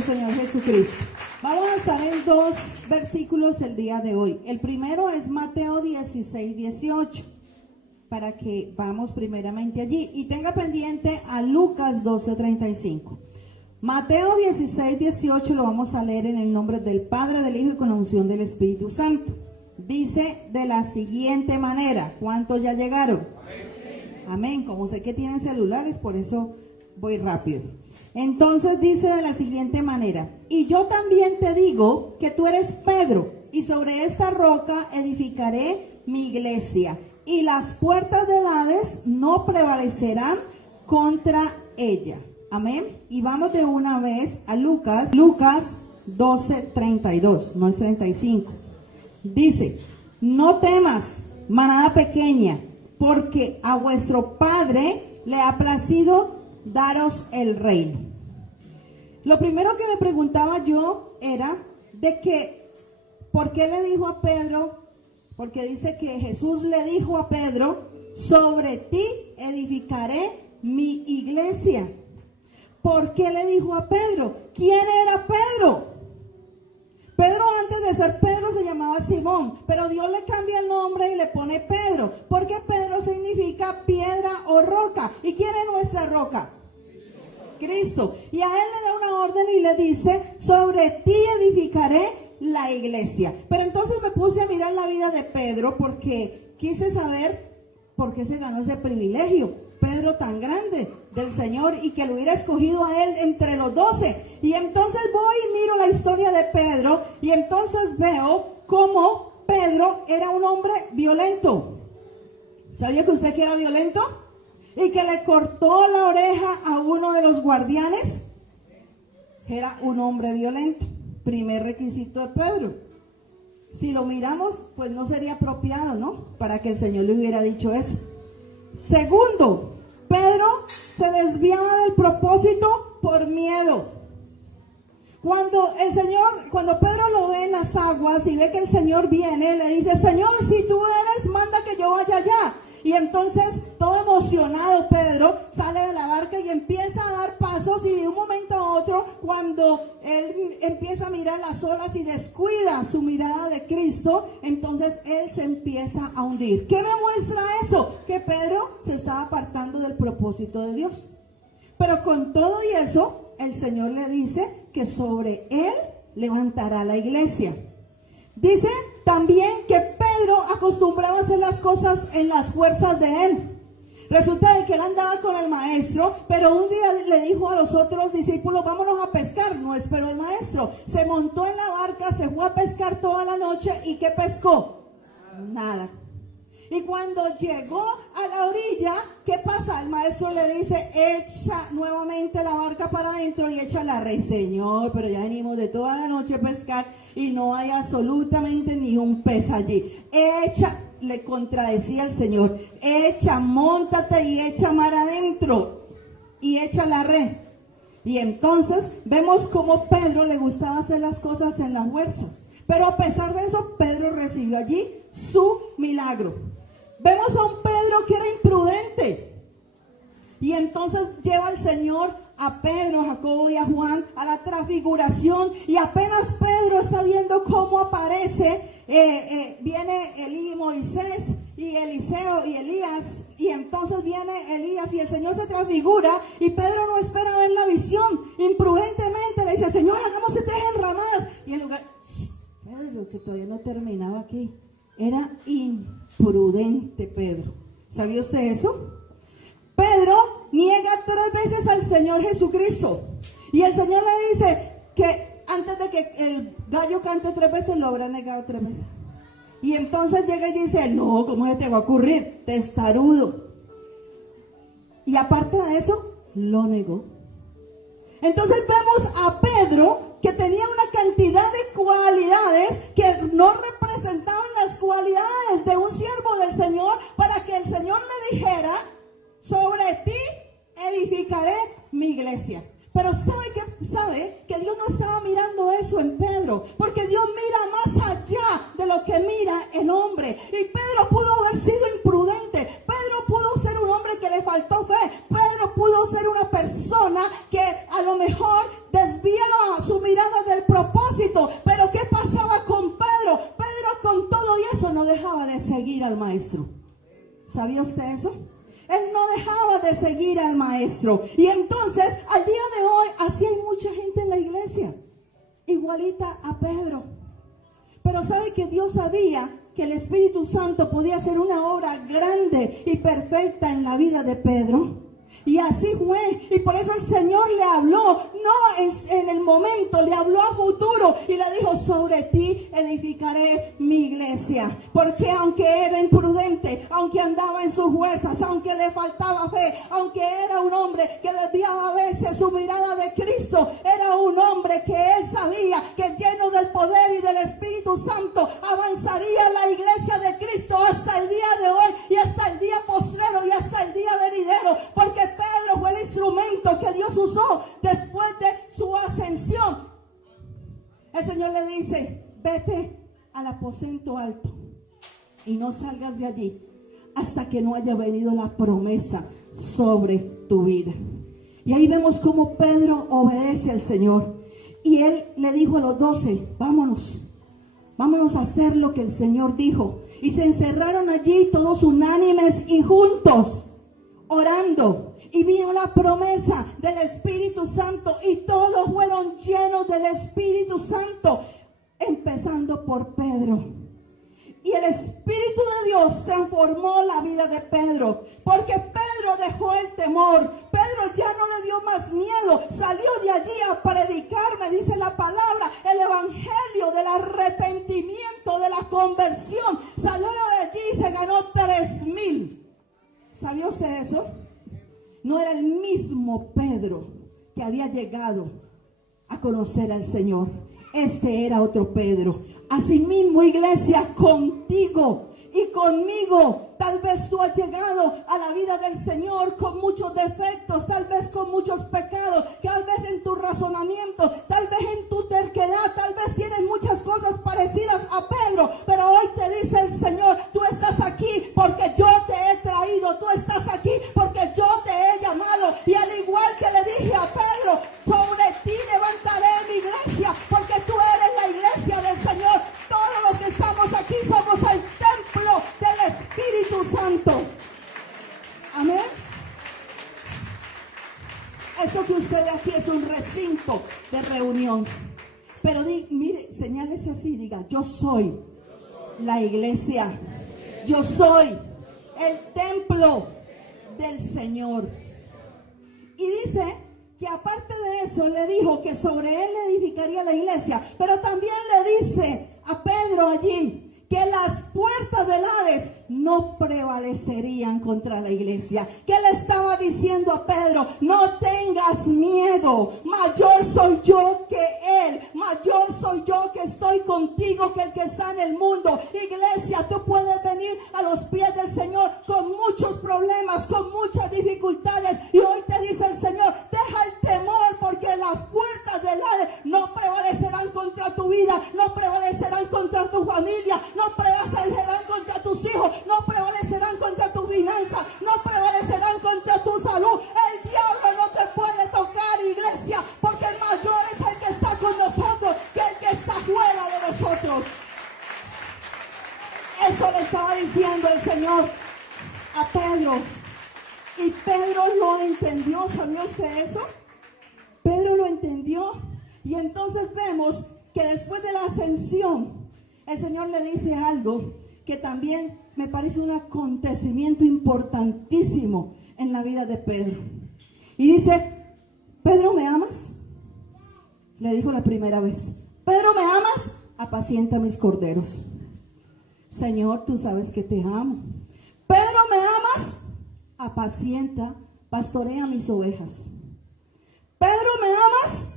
nuestro Señor Jesucristo. Vamos a estar en dos versículos el día de hoy. El primero es Mateo 16, 18, para que vamos primeramente allí. Y tenga pendiente a Lucas 12, 35. Mateo 16, 18 lo vamos a leer en el nombre del Padre, del Hijo y con la unción del Espíritu Santo. Dice de la siguiente manera. ¿Cuántos ya llegaron? Amén. Como sé que tienen celulares, por eso voy rápido. Entonces dice de la siguiente manera: y yo también te digo que tú eres Pedro, y sobre esta roca edificaré mi iglesia, y las puertas del Hades no prevalecerán contra ella. Amén. Y vamos de una vez a Lucas 12, 32, no es 35. Dice: no temas, manada pequeña, porque a vuestro Padre le ha placido daros el reino. Lo primero que me preguntaba yo era de que, ¿por qué le dijo a Pedro? Porque dice que Jesús le dijo a Pedro: sobre ti edificaré mi iglesia. ¿Por qué le dijo a Pedro? ¿Quién era Pedro? Pedro, antes de ser Pedro, se llamaba Simón, pero Dios le cambia el nombre y le pone Pedro, porque Pedro significa piedra o roca. ¿Y quién es nuestra roca? Cristo. Y a él le da una orden y le dice: sobre ti edificaré la iglesia. Pero entonces me puse a mirar la vida de Pedro, porque quise saber por qué se ganó ese privilegio. Pedro tan grande del Señor, y que lo hubiera escogido a él entre los 12. Y entonces voy y miro la historia de Pedro, y entonces veo cómo Pedro era un hombre violento. ¿Sabía que usted que era violento? Y que le cortó la oreja a uno de los guardianes. Era un hombre violento. Primer requisito de Pedro. Si lo miramos, pues no sería apropiado, ¿no? Para que el Señor le hubiera dicho eso. Segundo, Pedro se desviaba del propósito por miedo. Cuando Pedro lo ve en las aguas y ve que el Señor viene, le dice: Señor, si tú eres, manda que yo vaya allá. Y entonces, todo emocionado, Pedro sale de la barca y empieza a dar pasos, y de un momento a otro, cuando él empieza a mirar las olas y descuida su mirada de Cristo, entonces él se empieza a hundir. ¿Qué me muestra eso? Que Pedro se estaba apartando del propósito de Dios. Pero con todo y eso, el Señor le dice que sobre él levantará la iglesia. Dice también que Pedro acostumbraba a hacer las cosas en las fuerzas de él. Resulta de que él andaba con el maestro, pero un día le dijo a los otros discípulos: vámonos a pescar. No esperó el maestro, se montó en la barca, se fue a pescar toda la noche. ¿Y qué pescó? Nada. Y cuando llegó a la orilla, ¿qué pasa? El maestro le dice: echa nuevamente la barca para adentro y echa la red. Señor, pero ya venimos de toda la noche a pescar y no hay absolutamente ni un pez allí. Echa, le contradecía el Señor: echa, móntate y echa mar adentro y echa la red. Y entonces vemos cómo Pedro le gustaba hacer las cosas en las fuerzas. Pero a pesar de eso, Pedro recibió allí su milagro. Vemos a un Pedro que era imprudente. Y entonces lleva el Señor a Pedro, a Jacobo y a Juan a la transfiguración. Y apenas Pedro está viendo cómo aparece, viene Moisés y Eliseo y Elías. Y entonces viene Elías y el Señor se transfigura. Y Pedro no espera ver la visión. Imprudentemente le dice: Señor, hagamos 3 enramadas. Y en lugar, Pedro, que todavía no terminaba aquí. Era imprudente Pedro. ¿Sabía usted eso? Pedro niega 3 veces al Señor Jesucristo. Y el Señor le dice que antes de que el gallo cante 3 veces, lo habrá negado 3 veces. Y entonces llega y dice: no, ¿cómo se te va a ocurrir? Testarudo. Y aparte de eso, lo negó. Entonces vemos a Pedro que tenía una cantidad de cualidades que no representaban las cualidades de un siervo del Señor, para que el Señor le dijera: sobre ti edificaré mi iglesia. Pero sabe que Dios no estaba mirando eso en Pedro, porque Dios mira más allá de lo que mira el hombre. Y Pedro pudo haber sido imprudente, Pedro pudo ser un hombre que le faltó fe, Pedro pudo ser una persona que a lo mejor desviaba su propósito. Pero ¿qué pasaba con Pedro? Pedro con todo y eso no dejaba de seguir al maestro. ¿Sabía usted eso? Él no dejaba de seguir al maestro. Y entonces, al día de hoy, así hay mucha gente en la iglesia, igualita a Pedro. Pero ¿sabe que Dios sabía que el Espíritu Santo podía hacer una obra grande y perfecta en la vida de Pedro? Y así fue, y por eso el Señor le habló, no en el momento, le habló a futuro y le dijo: sobre ti edificaré mi iglesia. Porque aunque era imprudente, aunque andaba en sus fuerzas, aunque le faltaba fe, aunque era un hombre que desviaba a veces su mirada de Cristo, era un hombre que él sabía que lleno del poder y del Espíritu Santo avanzaría la iglesia de Cristo hasta el día de hoy y hasta el día postrero y hasta el día venidero. Porque Pedro fue el instrumento que Dios usó después de su ascensión. El Señor le dice: vete al aposento alto y no salgas de allí hasta que no haya venido la promesa sobre tu vida. Y ahí vemos cómo Pedro obedece al Señor. Y él le dijo a los 12: vámonos a hacer lo que el Señor dijo. Y se encerraron allí todos unánimes y juntos, orando. Y vino la promesa del Espíritu Santo y todos fueron llenos del Espíritu Santo, empezando por Pedro. Y el Espíritu de Dios transformó la vida de Pedro, porque Pedro dejó el temor. Pedro ya no le dio más miedo, salió de allí a predicar, me dice la palabra, el evangelio del arrepentimiento, de la conversión. Salió de allí y se ganó 3,000. ¿Sabía usted eso? No era el mismo Pedro que había llegado a conocer al Señor. Este era otro Pedro. Asimismo, iglesia, contigo y conmigo, tal vez tú has llegado a la vida del Señor con muchos defectos, tal vez con muchos pecados, tal vez en tu razonamiento, tal vez en tu terquedad, tal vez tienes muchas cosas parecidas a Pedro, pero hoy te dice el Señor: tú estás aquí porque yo te he traído, tú estás aquí porque yo te he llamado. Y al igual que le dije a Pedro: sobre ti levantaré mi iglesia, porque tú eres la iglesia del Señor. Todos los que estamos aquí somos el templo del Espíritu Santo. Amén. Eso que usted ve aquí es un recinto de reunión. Pero mire, señálese así, diga: yo soy la iglesia. Yo soy el templo del Señor. Y dice que aparte de eso, le dijo que sobre él le edificaría la iglesia. Pero también le dice a Pedro allí que las puertas del Hades no prevalecerían contra la iglesia. ¿Qué le estaba diciendo a Pedro? No tengas miedo, mayor soy yo que él, mayor soy yo que estoy contigo que el que está en el mundo. Iglesia, tú puedes venir a los pies del Señor con muchos problemas, con muchas dificultades, y hoy te dice el Señor: deja el temor, porque las puertas del Hades no prevalecerán contra tu vida, no prevalecerán contra tu familia, no prevalecerán contra tus hijos, no prevalecerán contra tu finanza, no prevalecerán contra tu salud. El diablo no te puede tocar, iglesia, porque el mayor es el que está con nosotros que el que está fuera de nosotros. Eso le estaba diciendo el Señor a Pedro. Y Pedro lo entendió. ¿Sabía usted eso? Pedro lo entendió. Y entonces vemos que después de la ascensión, el Señor le dice algo que también me parece un acontecimiento importantísimo en la vida de Pedro. Y dice: Pedro, ¿me amas? Le dijo la primera vez: Pedro, ¿me amas? Apacienta mis corderos. Señor, tú sabes que te amo. Pedro, ¿me amas? Apacienta, pastorea mis ovejas. Pedro, ¿me amas?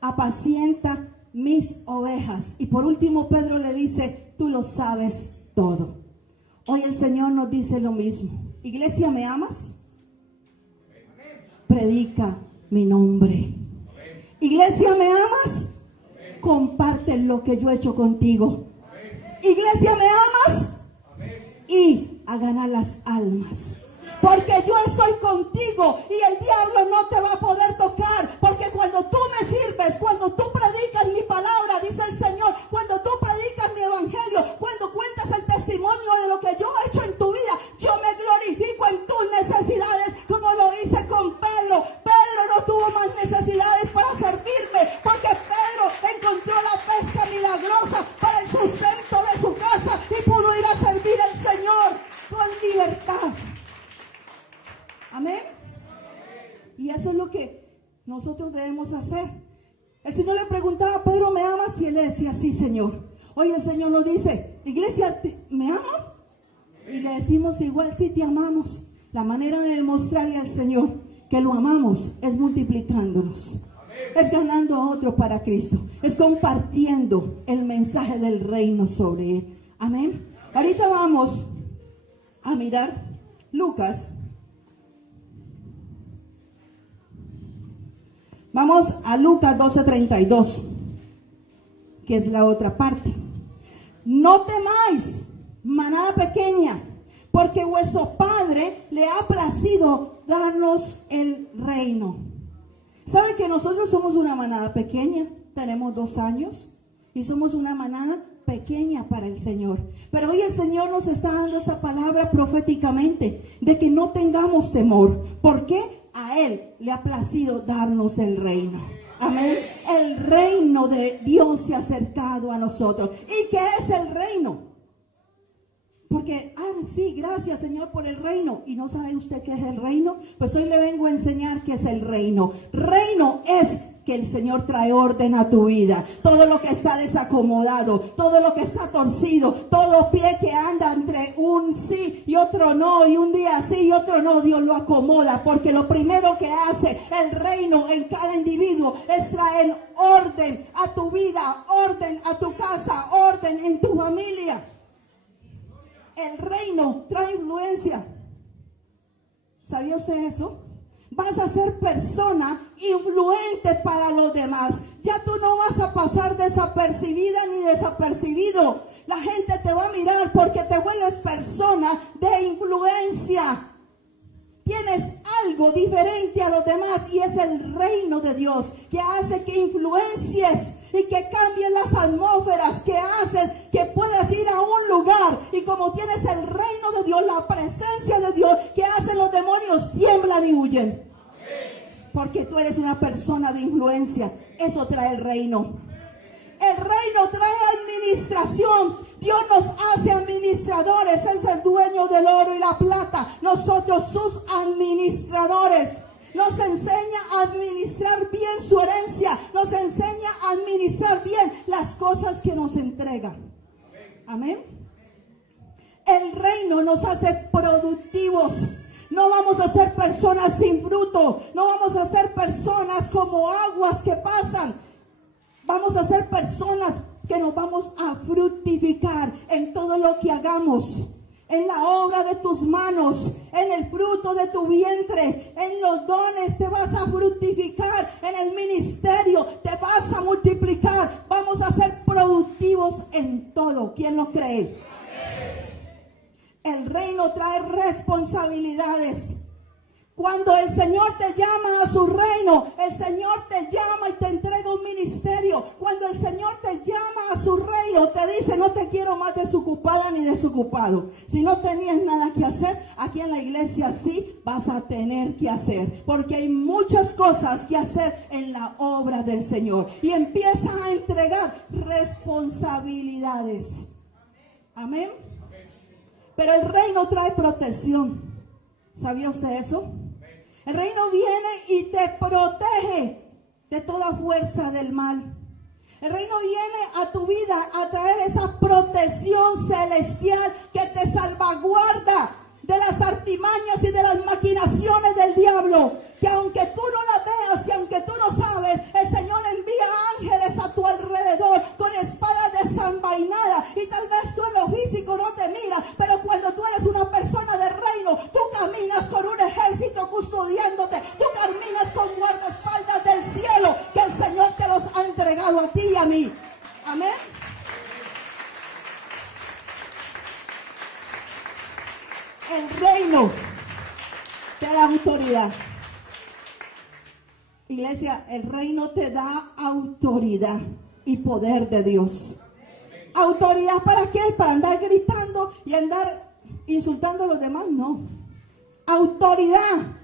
Apacienta mis ovejas. Y por último, Pedro le dice: tú lo sabes todo. Hoy el Señor nos dice lo mismo. Iglesia, ¿me amas? Predica mi nombre. Iglesia, ¿me amas? Comparte lo que yo he hecho contigo. Iglesia, ¿me amas? Y a ganar las almas. Porque yo estoy contigo y el diablo no te va a poder tocar. Porque cuando tú me sirves, cuando tú predicas mi palabra, debemos hacer. El Señor le preguntaba a Pedro, ¿me amas? Y él le decía, sí, Señor. Hoy el Señor nos dice, iglesia, ¿me aman? Y le decimos igual, sí, te amamos. La manera de demostrarle al Señor que lo amamos es multiplicándonos. Es ganando a otro para Cristo. Es compartiendo el mensaje del reino sobre Él. Amén. Ahorita vamos a mirar Lucas. Vamos a Lucas 12:32, que es la otra parte. No temáis, manada pequeña, porque vuestro Padre le ha placido darnos el reino. ¿Saben que nosotros somos una manada pequeña? Tenemos 2 años y somos una manada pequeña para el Señor. Pero hoy el Señor nos está dando esa palabra proféticamente de que no tengamos temor. ¿Por qué? A Él le ha placido darnos el reino. Amén. El reino de Dios se ha acercado a nosotros. ¿Y qué es el reino? Porque, sí, gracias Señor por el reino. ¿Y no sabe usted qué es el reino? Pues hoy le vengo a enseñar qué es el reino. Reino es que el Señor trae orden a tu vida. Todo lo que está desacomodado, todo lo que está torcido, todo pie que anda entre un sí y otro no, y un día sí y otro no, Dios lo acomoda, porque lo primero que hace el reino en cada individuo es traer orden a tu vida, orden a tu casa, orden en tu familia. El reino trae influencia. ¿Sabía usted eso? Vas a ser persona influente para los demás. Ya tú no vas a pasar desapercibida ni desapercibido. La gente te va a mirar porque te vuelves persona de influencia. Tienes algo diferente a los demás y es el reino de Dios que hace que influencies y que cambien las atmósferas, que hacen que puedas ir a un lugar y como tienes el reino de Dios, la presencia de Dios, que hacen los demonios tiemblan y huyen. Porque tú eres una persona de influencia. Eso trae el reino. El reino trae administración. Dios nos hace administradores. Él es el dueño del oro y la plata. Nosotros sus administradores. Nos enseña a administrar bien su herencia. Nos enseña a administrar bien las cosas que nos entrega. Amén. El reino nos hace productivos. No vamos a ser personas sin fruto. No vamos a ser personas como aguas que pasan. Vamos a ser personas que nos vamos a fructificar en todo lo que hagamos. En la obra de tus manos, en el fruto de tu vientre, en los dones te vas a fructificar, en el ministerio te vas a multiplicar. Vamos a ser productivos en todo. ¿Quién lo cree? El reino trae responsabilidades. Cuando el Señor te llama a su reino, el Señor te llama y te entrega un ministerio. Cuando el Señor te llama a su reino, te dice, no te quiero más desocupada ni desocupado. Si no tenías nada que hacer, aquí en la iglesia sí vas a tener que hacer. Porque hay muchas cosas que hacer en la obra del Señor. Y empiezas a entregar responsabilidades. Amén. Pero el reino trae protección. ¿Sabía usted eso? El reino viene y te protege de toda fuerza del mal. El reino viene a tu vida a traer esa protección celestial que te salvaguarda de las artimañas y de las maquinaciones del diablo. Que aunque tú no las veas y aunque tú no sabes, el Señor envía ángeles a tu alrededor con espadas desenvainadas. Y tal vez tú en lo físico no te miras, pero cuando tú eres una persona de reino, tú caminas con un ejército custodiándote. Tú caminas con guardaespaldas del cielo, que el Señor te los ha entregado a ti y a mí. Amén. El reino te da autoridad. Iglesia, el reino te da autoridad y poder de Dios. ¿Autoridad para qué? ¿Para andar gritando y andar insultando a los demás? No. Autoridad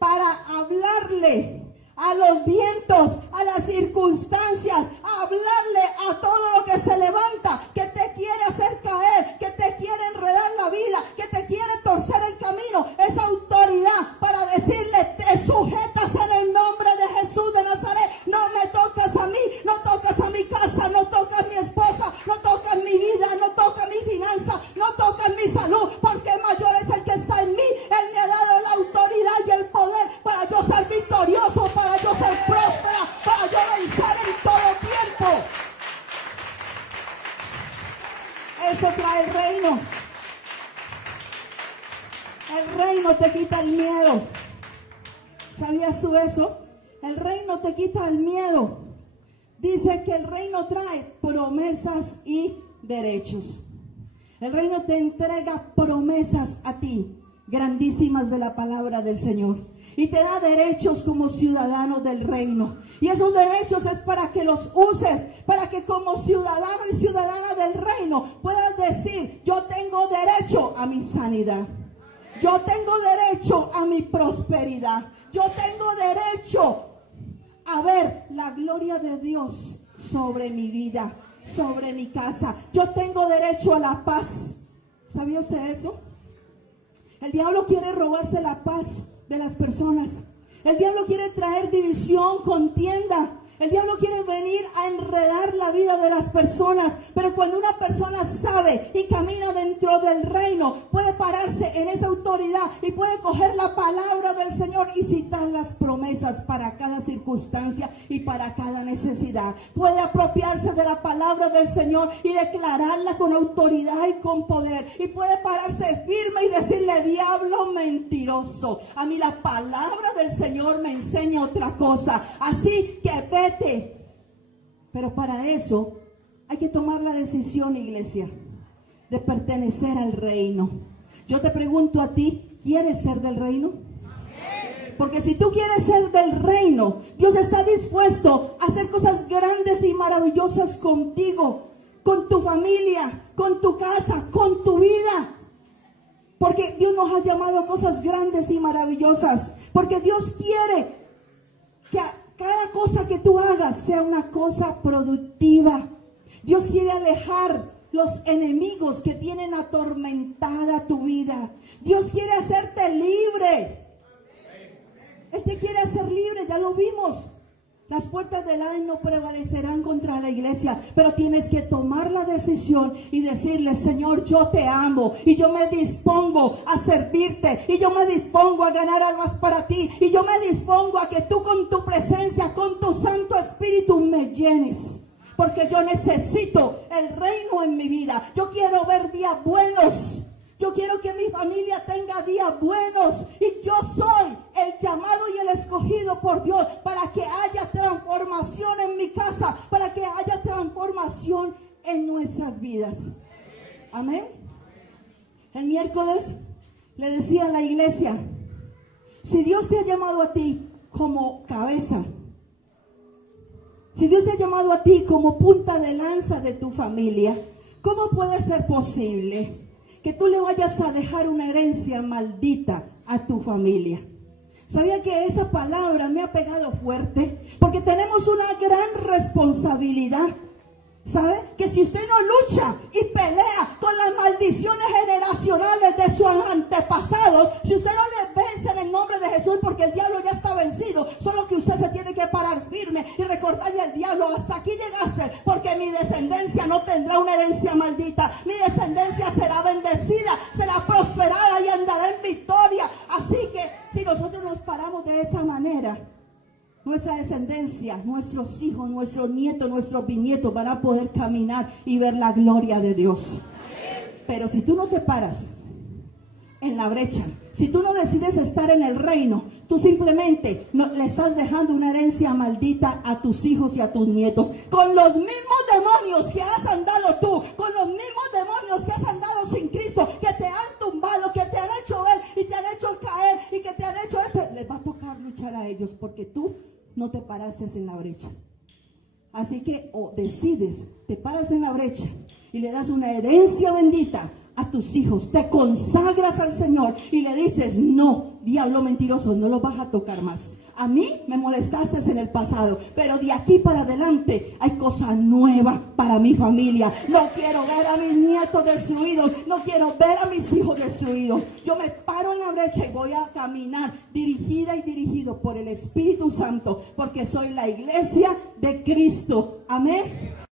para hablarle a los vientos, a las circunstancias, a hablarle a todo lo que se levanta, que te quiere hacer caer, que te quiere enredar la vida, que te quiere torcer el camino. Es autoridad para decirle, te sujetas en el nombre de Jesús de Nazaret. a mí, no tocas a mi casa, no tocas a mi esposa, no tocas mi vida, no tocas mi finanza, no tocas mi salud, porque mayor es el que está en mí. Él me ha dado la autoridad y el poder para yo ser victorioso, para yo ser próspera, para yo vencer en todo tiempo. Eso trae el reino. El reino te quita el miedo. ¿Sabías tú eso? El reino te quita el miedo. Dice que el reino trae promesas y derechos. El reino te entrega promesas a ti, grandísimas de la palabra del Señor. Y te da derechos como ciudadano del reino. Y esos derechos es para que los uses, para que como ciudadano y ciudadana del reino puedas decir: yo tengo derecho a mi sanidad. Yo tengo derecho a mi prosperidad. Yo tengo derecho a ver la gloria de Dios sobre mi vida, sobre mi casa. Yo tengo derecho a la paz. ¿Sabía usted eso? El diablo quiere robarse la paz de las personas. El diablo quiere traer división, contienda. El diablo quiere venir a enredar la vida de las personas. Pero cuando una persona sabe y camina dentro del reino, puede pararse en esa autoridad y puede coger la palabra del Señor y citar las promesas para cada circunstancia y para cada necesidad. Puede apropiarse de la palabra del Señor y declararla con autoridad y con poder. Y puede pararse firme y decirle: diablo mentiroso, a mí la palabra del Señor me enseña otra cosa. Así que vete. Pero para eso hay que tomar la decisión, iglesia, de pertenecer al reino. Yo te pregunto a ti: ¿quieres ser del reino? Porque si tú quieres ser del reino, Dios está dispuesto a hacer cosas grandes y maravillosas contigo, con tu familia, con tu casa, con tu vida. Porque Dios nos ha llamado a cosas grandes y maravillosas. Porque Dios quiere que cada cosa que tú hagas sea una cosa productiva. Dios quiere alejar los enemigos que tienen atormentada tu vida. Dios quiere hacerte libre. Él te quiere hacer libre, ya lo vimos. Las puertas del Hades no prevalecerán contra la iglesia, pero tienes que tomar la decisión y decirle: Señor, yo te amo y yo me dispongo a servirte y yo me dispongo a ganar almas para ti y yo me dispongo a que tú con tu presencia, con tu Santo Espíritu me llenes. Porque yo necesito el reino en mi vida. Yo quiero ver días buenos. Yo quiero que mi familia tenga días buenos. Y yo soy el llamado y el escogido por Dios para que haya transformación en mi casa, para que haya transformación en nuestras vidas. Amén. El miércoles le decía a la iglesia: si Dios te ha llamado a ti como cabeza, si Dios te ha llamado a ti como punta de lanza de tu familia, ¿cómo puede ser posible que tú le vayas a dejar una herencia maldita a tu familia? ¿Sabía que esa palabra me ha pegado fuerte? Porque tenemos una gran responsabilidad. ¿Sabe? Que si usted no lucha y pelea con las maldiciones generacionales de sus antepasados, si usted no le vence en el nombre de Jesús, porque el diablo ya está vencido, solo que usted se tiene que parar firme y recordarle al diablo: hasta aquí llegaste, porque mi descendencia no tendrá una herencia maldita, mi descendencia será bendecida, será prosperada y andará en victoria. Así que si nosotros nos paramos de esa manera, nuestra descendencia, nuestros hijos, nuestros nietos, nuestros bisnietos van a poder caminar y ver la gloria de Dios. Pero si tú no te paras en la brecha, si tú no decides estar en el reino, tú simplemente le estás dejando una herencia maldita a tus hijos y a tus nietos. Con los mismos demonios que has andado tú, con los mismos demonios que has andado sin Cristo, que te han tumbado, que te han hecho ver y te han hecho caer y que te han hecho esto, les va a tocar luchar a ellos porque tú no te paraste en la brecha. Así que o decides, te paras en la brecha y le das una herencia bendita a tus hijos, te consagras al Señor y le dices: no, diablo mentiroso, no lo vas a tocar más. A mí me molestaste en el pasado, pero de aquí para adelante hay cosas nuevas para mi familia. No quiero ver a mis nietos destruidos, no quiero ver a mis hijos destruidos. Yo me paro en la brecha y voy a caminar dirigida y dirigido por el Espíritu Santo, porque soy la iglesia de Cristo. Amén.